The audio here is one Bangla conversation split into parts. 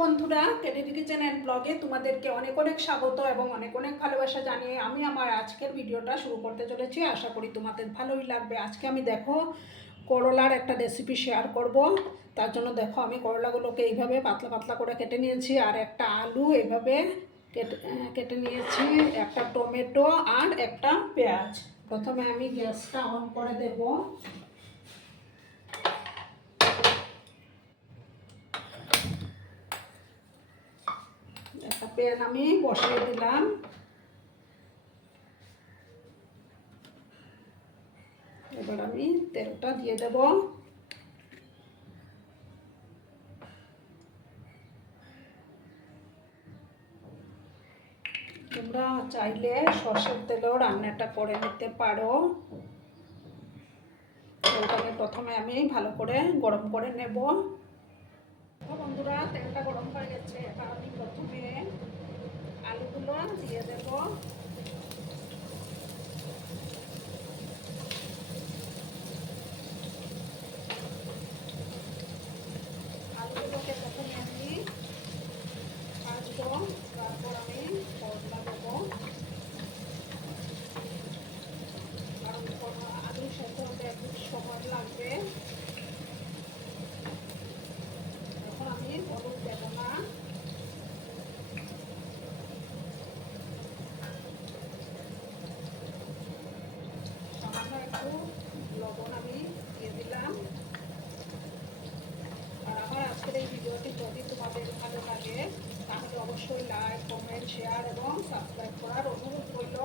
বন্ধুরা, কেডিডি কিচেন অ্যান্ড ব্লগে তোমাদেরকে অনেক অনেক স্বাগত এবং অনেক অনেক ভালোবাসা জানিয়ে আমি আমার আজকের ভিডিওটা শুরু করতে চলেছি। আশা করি তোমাদের ভালোই লাগবে। আজকে আমি দেখো করলার একটা রেসিপি শেয়ার করব। তার জন্য দেখো আমি করলাগুলোকে এইভাবে পাতলা পাতলা করে কেটে নিয়েছি, আর একটা আলু এইভাবে কেটে নিয়েছি, একটা টমেটো আর একটা পেঁয়াজ। প্রথমে আমি গ্যাসটা অন করে দেব। একটা প্যান আমি বসিয়ে দিলাম। এবার আমি তেলটা দিয়ে দেব। তোমরা চাইলে সরষের তেলেও রান্নাটা করে নিতে পারো। তেলটাকে প্রথমে আমি ভালো করে গরম করে নেব। বন্ধুরা, তেলটা গরম হয়ে গেছে। এবার আমি প্রথমে আলুগুলো দিয়ে দেব। আলুগুলোকে প্রথমে আমি ভাজবো, তারপর আমি করলা দেবো। কারণ আলু সেদ্ধ হতে একটু সময় লাগবে। এখন আমি হলুদ দেবো না। সামান্য একটু লবণ আমি দিয়ে দিলাম। আর আমার আজকের এই ভিডিওটি যদি তোমাদের ভালো লাগে তাহলে অবশ্যই লাইক, কমেন্ট, শেয়ার এবং সাবস্ক্রাইব করার অনুরোধ রইল।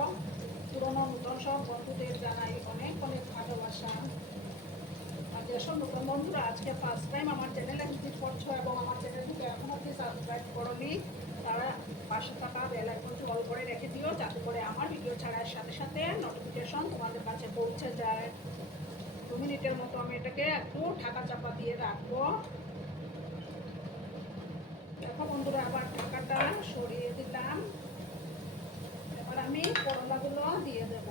পুরনো নতুন সব বন্ধুদের জানাই অনেক অনেক ভালোবাসা। আর যেসব নতুন বন্ধুরা আজকে ফার্স্ট টাইম আমার চ্যানেলে ভিজিট করছো এবং আমার চ্যানেলটিকে এখনো অবধি সাবস্ক্রাইব করোনি, তারা পাশে থাকা বেল আইকনটি অল করে রেখে দিও, যাতে করে আমার ভিডিও ছাড়ার সাথে সাথে নোটিফিকেশন তোমাদের কাছে পৌঁছে যায়। 2 মিনিটের মতো আমি এটাকে একটু ঢাকা চাপা দিয়ে রাখবো। দেখো বন্ধুরা, আবার ঢাকাটা সরিয়ে দিলাম। এবার আমি করলাগুলো দিয়ে দেব।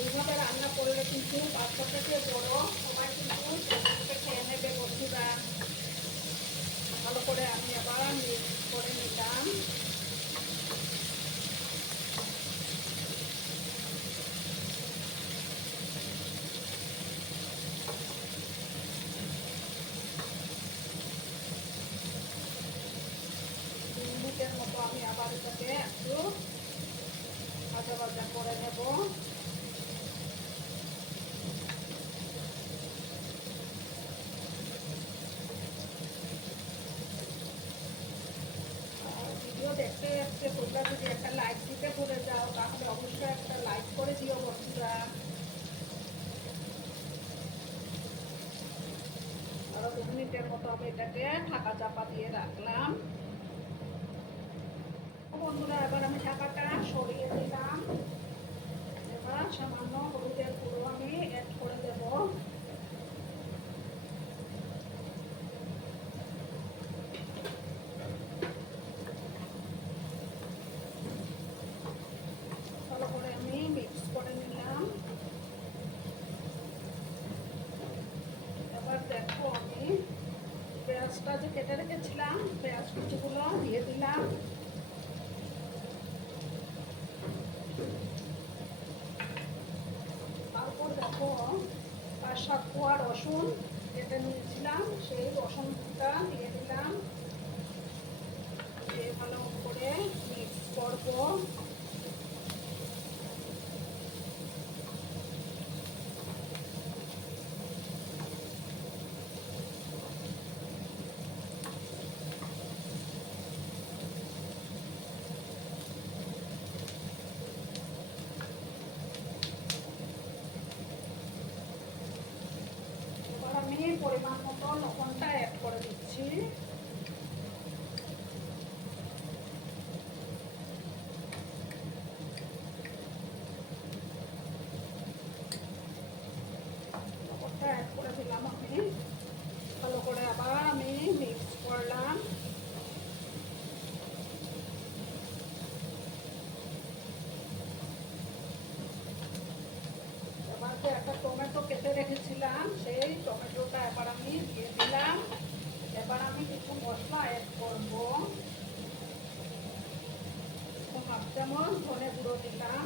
এইভাবে রান্না করলে কিন্তু বাচ্চা থেকে বড় সবাই কিন্তু খেয়ে নেবে বন্ধুরা। ভালো করে আমি আবার মিক্স করে নিলাম। মিনিটের মতো আমি আবার এটাকে একটু ভাজা ভাজা করে নেব। ভিডিও দেখতে দেখতে তোমরা যদি একটা লাইক দিতে ভুলে যাও তাহলে অবশ্যই একটা লাইক করে দিও বন্ধুরা। আরো 2 মিনিটের মতো আমি এটাকে ঢাকা চাপা দিয়ে রাখলাম। বন্ধুরা, এবার আমি ঢাকাটা সরিয়ে দিলাম। এবার সামান্য হলুদের গুঁড়ো আমি অ্যাড করে দেব। ভালো করে আমি মিক্স করে নিলাম। এবার দেখো আমি পেঁয়াজটা যে কেটে রেখেছিলাম, পেঁয়াজ কুচিগুলো দিয়ে দিলাম। তারপর দেখো 5-7 কোয়া রসুন কেটে নিয়েছিলাম, সেই রসুনটা দিয়ে দিলাম। দিয়ে ভালো করে মিক্স করবো। আমি পরিমাণ মতো লবণটা অ্যাড করে দিচ্ছি। তো কেটে রেখেছিলাম, সেই টমেটোটা এবার আমি দিয়ে দিলাম। এবার আমি কিছু মশলা অ্যাড করবো। হাফ চামচ ধনে গুঁড়ো দিলাম,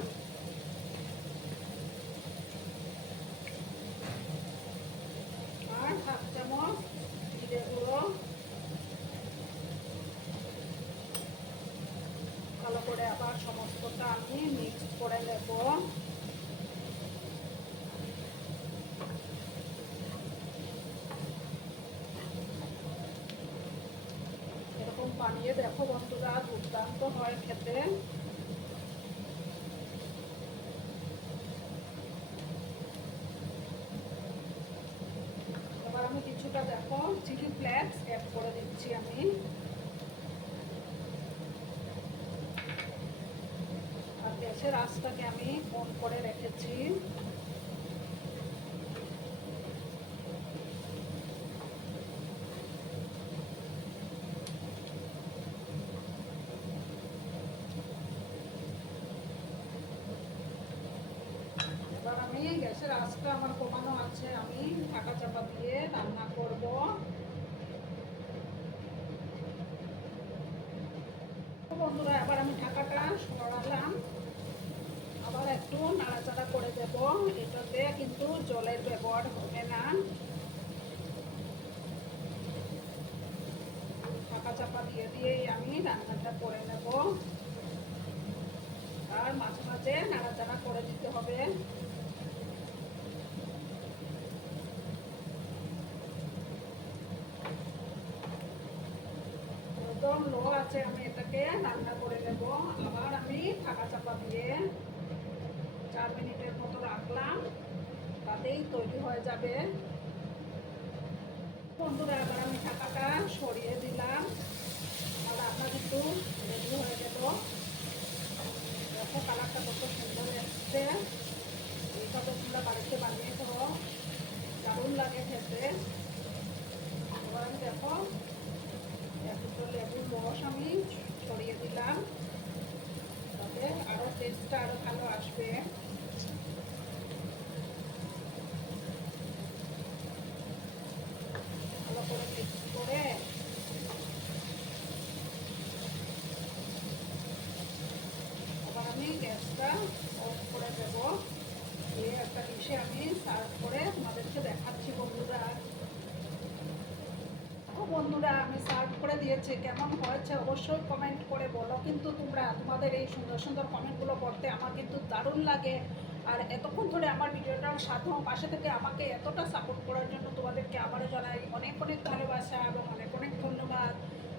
আর হাফ চামচ জিরে গুঁড়ো। ভালো করে আবার সমস্তটা আমি মিক্স করে নেব। এরকম বানিয়ে দেখো বন্ধুরা, দুর্দান্ত হয় খেতে। এবার আমি কিছুটা দেখো চিলি ফ্লেক্স অ্যাড করে দিচ্ছি আমি। আর গ্যাসের আঁচটাকে আমি অন করে রেখেছি। এবার আমি গ্যাসের আঁচটা আমার কমানো আছে, আমি ঢাকা চাপা দিয়ে রান্না করব। বন্ধুরা এবার আমি ঢাকাটা সরালাম, আবার একটু নাড়াচাড়া করে দেব। এটাতে কিন্তু জলের ব্যবহার হবে না। ঢাকা চাপা দিয়ে দিয়েই আমি রান্নাটা করে নেব। আর মাঝে মাঝে নাড়াচাড়া করে দিতে হবে। একদম লো আছে, আমি এটাকে রান্না করে নেব। আবার আমি ঢাকা চাপা দিয়ে 4 মিনিটের মতো রাখলাম, তাতেই তৈরি হয়ে যাবে। বন্ধুরা এবার আমি ঢাকাটা সরিয়ে দিলাম, আর রান্না কিন্তু রেডি হয়ে গেল। দেখো কালারটা কত সুন্দর এসছে। এইভাবে তোমরা বাড়িতে বানিয়ে খাও, দারুণ লাগে খেতে। এবার আমি দেখো একটু লেবুর রস আমি ছড়িয়ে দিলাম, তাতে আরো টেস্টটা আরো ভালো আসবে। ভালো করে মিক্স করে আবার আমি গ্যাসটা অফ করে দেব। দিয়ে একটা ডিশে আমি সার্ভ করে তোমাদেরকে দেখাচ্ছি বন্ধুরা। বন্ধুরা আমি সার্ভ করে দিয়েছি, কেমন হয়েছে অবশ্যই কমেন্ট করে বলো কিন্তু তোমরা। তোমাদের এই সুন্দর সুন্দর কমেন্টগুলো পড়তে আমার কিন্তু দারুণ লাগে। আর এতক্ষণ ধরে আমার ভিডিওটার সাথে পাশে থেকে আমাকে এতটা সাপোর্ট করার জন্য তোমাদেরকে আবারও জানাই অনেক অনেক ভালোবাসা এবং অনেক অনেক ধন্যবাদ।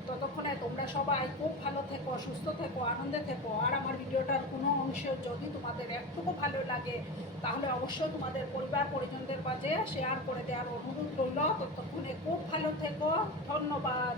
ততক্ষণে তোমরা সবাই খুব ভালো থেকো, সুস্থ থেকো, আনন্দে থেকো। আর আমার ভিডিওটার কোনো অংশ যদি তোমাদের একটুকু ভালো লাগে তাহলে অবশ্যই তোমাদের পরিবার পরিজনদের মাঝে শেয়ার করে দেওয়ার অনুরোধ রইল। ততক্ষণে খুব ভালো থেকো, ধন্যবাদ।